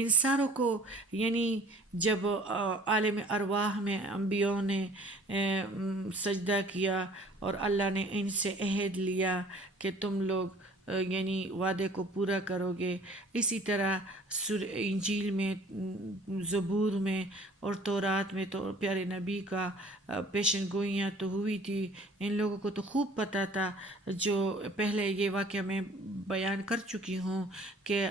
انسانوں کو یعنی جب عالم ارواح میں انبیاء نے سجدہ کیا اور اللہ نے ان سے عہد لیا کہ تم لوگ یعنی وعدے کو پورا کرو گے، اسی طرح انجیل میں، زبور میں اور تورات میں تو پیارے نبی کا پیشن گوئیاں تو ہوئی تھی۔ ان لوگوں کو تو خوب پتہ تھا، جو پہلے یہ واقعہ میں بیان کر چکی ہوں کہ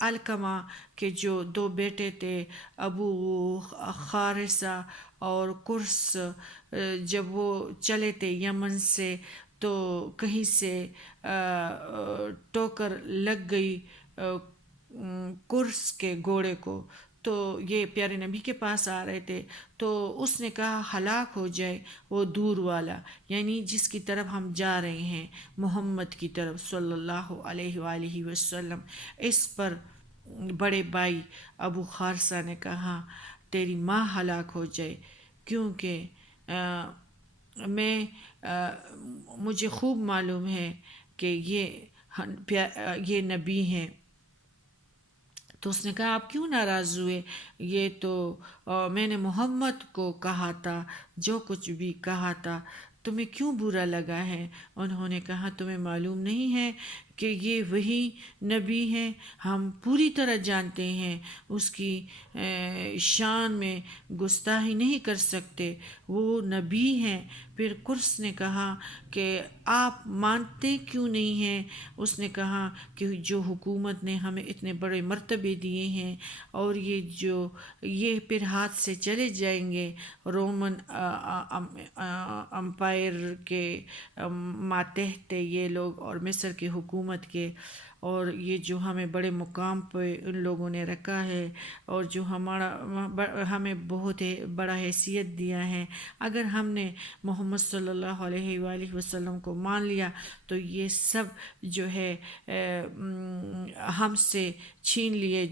علقمہ کے جو دو بیٹے تھے، ابو خارثہ اور قرص، جب وہ چلے تھے یمن سے تو کہیں سے ٹوکر لگ گئی قرص کے گھوڑے کو، تو یہ پیارے نبی کے پاس آ رہے تھے، تو اس نے کہا ہلاک ہو جائے وہ دور والا، یعنی جس کی طرف ہم جا رہے ہیں، محمد کی طرف صلی اللہ علیہ وآلہ وسلم۔ اس پر بڑے بھائی ابو خارثہ نے کہا تیری ماں ہلاک ہو جائے، کیونکہ میں مجھے خوب معلوم ہے کہ یہ نبی ہیں۔ تو اس نے کہا آپ کیوں ناراض ہوئے؟ یہ تو میں نے محمد کو کہا تھا، جو کچھ بھی کہا تھا، تمہیں کیوں برا لگا ہے؟ انہوں نے کہا تمہیں معلوم نہیں ہے کہ یہ وہی نبی ہیں؟ ہم پوری طرح جانتے ہیں، اس کی شان میں گستاخی نہیں کر سکتے، وہ نبی ہیں۔ پھر قرص نے کہا کہ آپ مانتے کیوں نہیں ہیں؟ اس نے کہا کہ جو حکومت نے ہمیں اتنے بڑے مرتبے دیے ہیں، اور یہ پھر ہاتھ سے چلے جائیں گے، رومن امپائر کے ماتحت تھے یہ لوگ، اور مصر کی حکومت کے، اور یہ جو ہمیں بڑے مقام پہ ان لوگوں نے رکھا ہے، اور جو ہمیں بہت بڑا حیثیت دیا ہے، اگر ہم نے محمد صلی اللہ علیہ وآلہ وسلم کو مان لیا تو یہ سب جو ہے ہم سے چھین لیے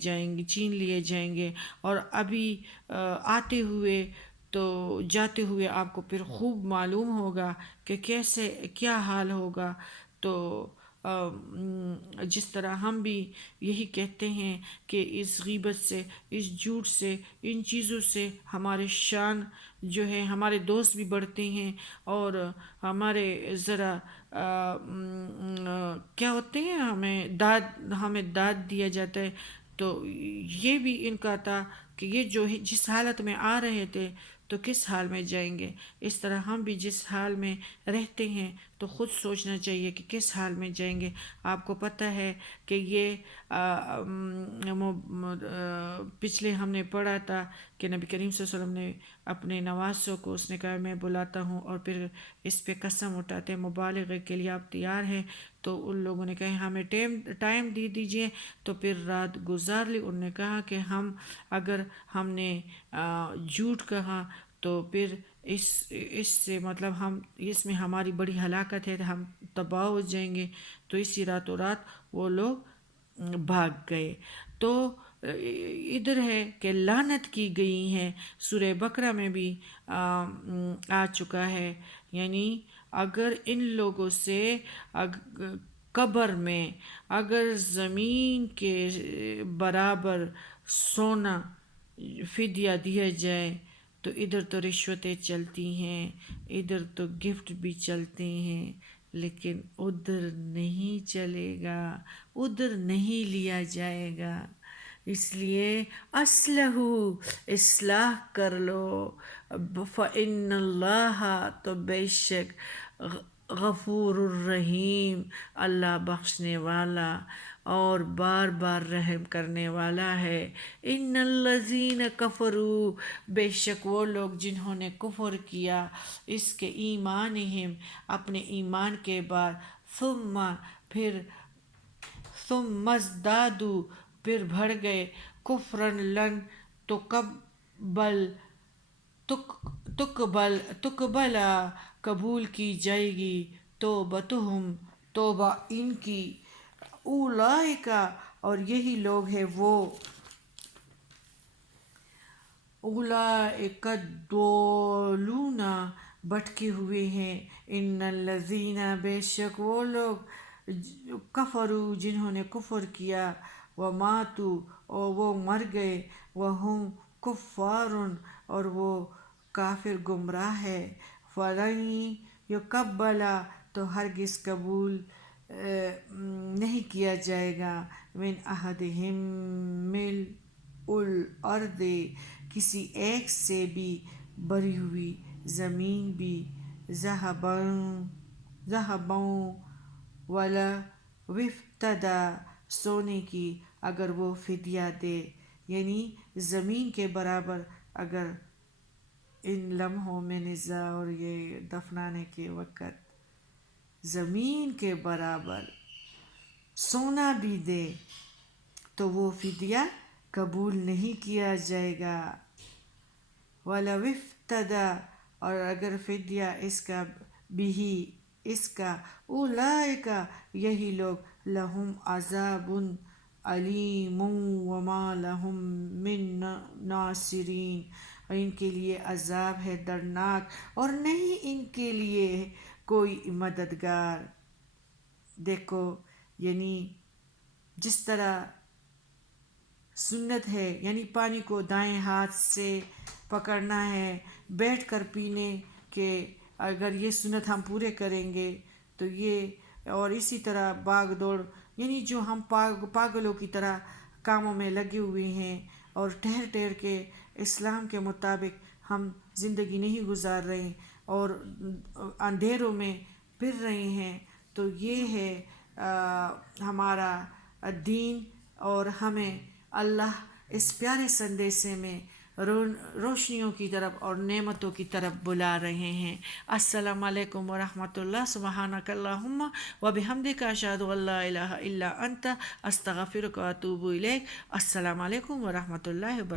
جائیں گے، اور ابھی آتے ہوئے تو جاتے ہوئے آپ کو پھر خوب معلوم ہوگا کہ کیسے کیا حال ہوگا۔ تو جس طرح ہم بھی یہی کہتے ہیں کہ اس غیبت سے، اس جھوٹ سے، ان چیزوں سے ہمارے شان جو ہے، ہمارے دوست بھی بڑھتے ہیں، اور ہمارے ذرا کیا ہوتے ہیں، ہمیں داد دیا جاتا ہے۔ تو یہ بھی ان کا تھا کہ یہ جو جس حالت میں آ رہے تھے تو کس حال میں جائیں گے، اس طرح ہم بھی جس حال میں رہتے ہیں تو خود سوچنا چاہیے کہ کس حال میں جائیں گے۔ آپ کو پتہ ہے کہ یہ پچھلے ہم نے پڑھا تھا کہ نبی کریم صلی اللہ علیہ وسلم نے اپنے نواسوں کو، اس نے کہا میں بلاتا ہوں، اور پھر اس پہ قسم اٹھاتے ہیں مبالغے کے لیے آپ تیار ہیں؟ تو ان لوگوں نے کہا ہمیں ٹائم دے دیجئے، تو پھر رات گزار لی۔ انہوں نے کہا کہ اگر ہم نے جھوٹ کہا تو پھر اس سے مطلب اس میں ہماری بڑی ہلاکت ہے، ہم تباہ ہو جائیں گے۔ تو اسی راتوں رات وہ لوگ بھاگ گئے۔ تو ادھر ہے کہ لعنت کی گئی ہیں، سورہ بقرہ میں بھی آ چکا ہے، یعنی اگر ان لوگوں سے قبر میں اگر زمین کے برابر سونا فدیہ دیا جائے، تو ادھر تو رشوتیں چلتی ہیں، ادھر تو گفٹ بھی چلتے ہیں، لیکن ادھر نہیں چلے گا، ادھر نہیں لیا جائے گا۔ اس لیے اصلاح کر لو، فَإِنَّ اللَّهَ، تو بے شک غفور الرحیم، اللہ بخشنے والا اور بار بار رحم کرنے والا ہے۔ ان الذین کفروا، بے شک وہ لوگ جنہوں نے کفر کیا، اس کے ایمانہم، اپنے ایمان کے بعد، ثم ازدادوا، پھر بڑھ گئے، کفرن لن تقبل قبول کی جائے گی، توبتہم، توبہ ان کی، اولئک، اور یہی لوگ ہیں وہ، اولئک الضالون، بھٹکے ہوئے ہیں، ان الذین، بے شک وہ لوگ، کفروا، جنہوں نے کفر کیا، وماتوا اور وہ مر گئے، وہم کفار اور وہ کافر گمراہ ہے، فلن یقبل تو ہرگز قبول نہیں کیا جائے گا، من احدہم ملء الارض کسی ایک سے بھی بھری ہوئی زمین بھی، ذہباً ولا وفتدا سونے کی اگر وہ فدیہ دے، یعنی زمین کے برابر اگر ان لمحوں میں نزا اور یہ دفنانے کے وقت زمین کے برابر سونا بھی دے تو وہ فدیہ قبول نہیں کیا جائے گا، ولا وفتدا اور اگر فدیہ اس کا بھی اس کا، اولئک یہی لوگ لہم عذاب علیم وما لہم من ناصرین ان کے لیے عذاب ہے دردناک اور نہیں ان کے لیے کوئی مددگار۔ دیکھو یعنی جس طرح سنت ہے، یعنی پانی کو دائیں ہاتھ سے پکڑنا ہے بیٹھ کر پینے کے، اگر یہ سنت ہم پورے کریں گے تو یہ، اور اسی طرح باغ دوڑ یعنی جو ہم پاگلوں کی طرح کاموں میں لگے ہوئے ہیں اور ٹھہر ٹھہر کے اسلام کے مطابق ہم زندگی نہیں گزار رہے اور اندھیروں میں پھر رہے ہیں، تو یہ ہے ہمارا دین، اور ہمیں اللہ اس پیارے سندیسے میں روشنیوں کی طرف اور نعمتوں کی طرف بلا رہے ہیں۔ السلام علیکم ورحمۃ اللہ، سبحانک اللہم وبحمدک، اشہد ان لا الہ الا انت، استغفرک واتوب الیک۔ السلام علیکم ورحمۃ اللہ وبرکاتہ۔